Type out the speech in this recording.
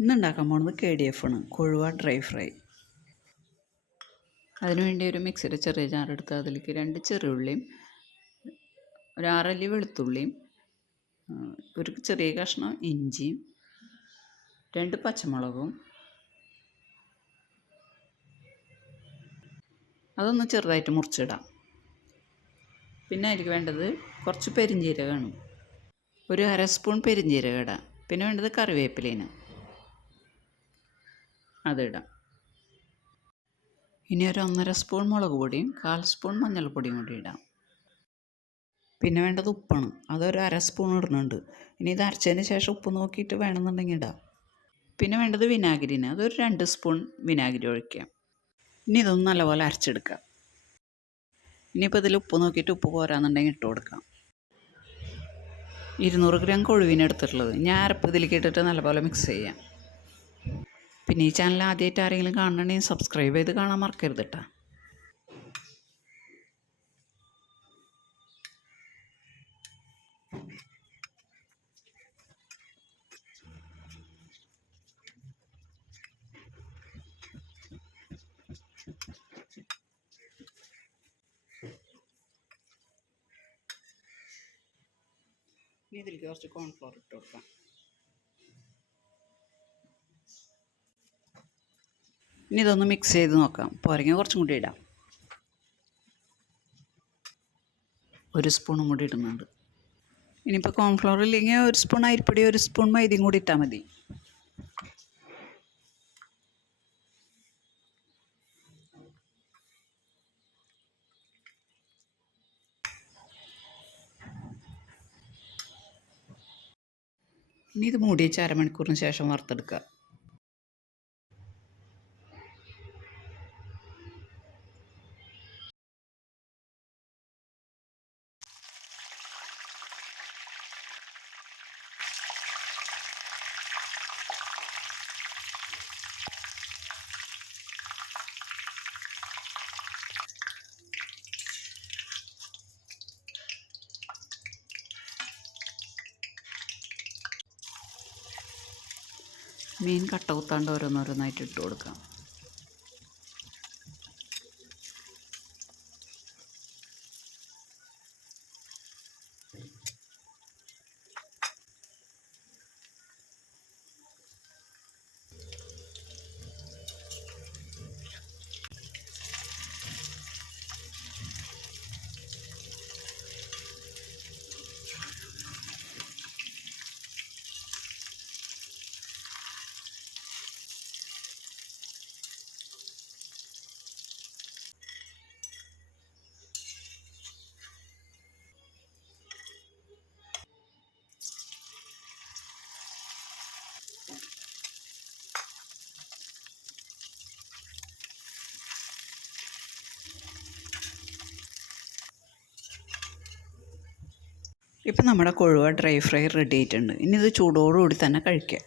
ഇന്ന് ഉണ്ടാക്കാൻ പോകുന്നത് KDF ആണ്, കൊഴുവ ഡ്രൈ ഫ്രൈ. അതിനുവേണ്ടി ഒരു മിക്സിയുടെ ചെറിയ ജാറെടുത്ത് അതിലേക്ക് 2 ചെറിയുള്ളിയും ഒരു 6 അല്ലി വെളുത്തുള്ളിയും ഒരു ചെറിയ കഷ്ണം ഇഞ്ചിയും 2 പച്ചമുളകും അതൊന്ന് ചെറുതായിട്ട് മുറിച്ചിടാം. പിന്നെ അതിലേക്ക് വേണ്ടത് കുറച്ച് പെരിഞ്ജീരകമാണ്, ഒരു 1/2 സ്പൂൺ പെരിഞ്ജീരകം ഇടാം. പിന്നെ വേണ്ടത് കറിവേപ്പിലയാണ്, അതിടാം. ഇനി ഒരു 1.5 സ്പൂൺ മുളക് പൊടിയും 1/4 സ്പൂൺ മഞ്ഞൾപ്പൊടിയും കൂടി ഇടാം. പിന്നെ വേണ്ടത് ഉപ്പാണ്, അതൊരു 1/2 സ്പൂൺ ഇടുന്നുണ്ട്. ഇനി ഇത് അരച്ചതിന് ശേഷം ഉപ്പ് നോക്കിയിട്ട് വേണമെന്നുണ്ടെങ്കിൽ ഇടാം. പിന്നെ വേണ്ടത് വിനാഗിരിന്, അതൊരു 2 സ്പൂൺ വിനാഗിരി ഒഴിക്കാം. ഇനി ഇതൊന്ന് നല്ലപോലെ അരച്ചെടുക്കാം. ഇനിയിപ്പോൾ ഇതിൽ ഉപ്പ് നോക്കിയിട്ട് ഉപ്പ് പോരാന്നുണ്ടെങ്കിൽ ഇട്ട് കൊടുക്കാം. 200 ഗ്രാം കൊഴുവിനെടുത്തിട്ടുള്ളത്. ഞാൻ അരപ്പ് ഇതിലേക്ക് ഇട്ടിട്ട് നല്ലപോലെ മിക്സ് ചെയ്യാം. പിന്നെ ഈ ചാനൽ ആദ്യമായിട്ട് ആരെങ്കിലും കാണണമെങ്കിൽ സബ്സ്ക്രൈബ് ചെയ്ത് കാണാൻ മറക്കരുത് കേട്ടോ. ഇനി ഇതിലേക്ക് കുറച്ച് കോൺഫ്ലോർ ഇട്ട് കൊടുക്കാം. ഇനി ഇതൊന്ന് മിക്സ് ചെയ്ത് നോക്കാം. പോരെങ്കിൽ കുറച്ചും കൂടി ഇടാം. 1 സ്പൂണും കൂടി ഇടുന്നുണ്ട്. ഇനിയിപ്പോൾ കോൺഫ്ലോർ ഇല്ലെങ്കിൽ 1 സ്പൂൺ അരിപ്പൊടി 1 സ്പൂൺ മൈദയും കൂടി ഇട്ടാൽ മതി. ഇനി ഇത് മൂടി വെച്ച് 1/2 മണിക്കൂറിന് ശേഷം വറുത്തെടുക്കുക. മീൻ കട്ട കുത്താണ്ട് ഓരോന്നോരോന്നായിട്ട് ഇട്ട് കൊടുക്കാം. ഇപ്പം നമ്മുടെ കൊഴുവ ഡ്രൈ ഫ്രൈ റെഡി ആയിട്ടുണ്ട്. ഇനി ഇത് ചൂടോടുകൂടി തന്നെ കഴിക്കാം.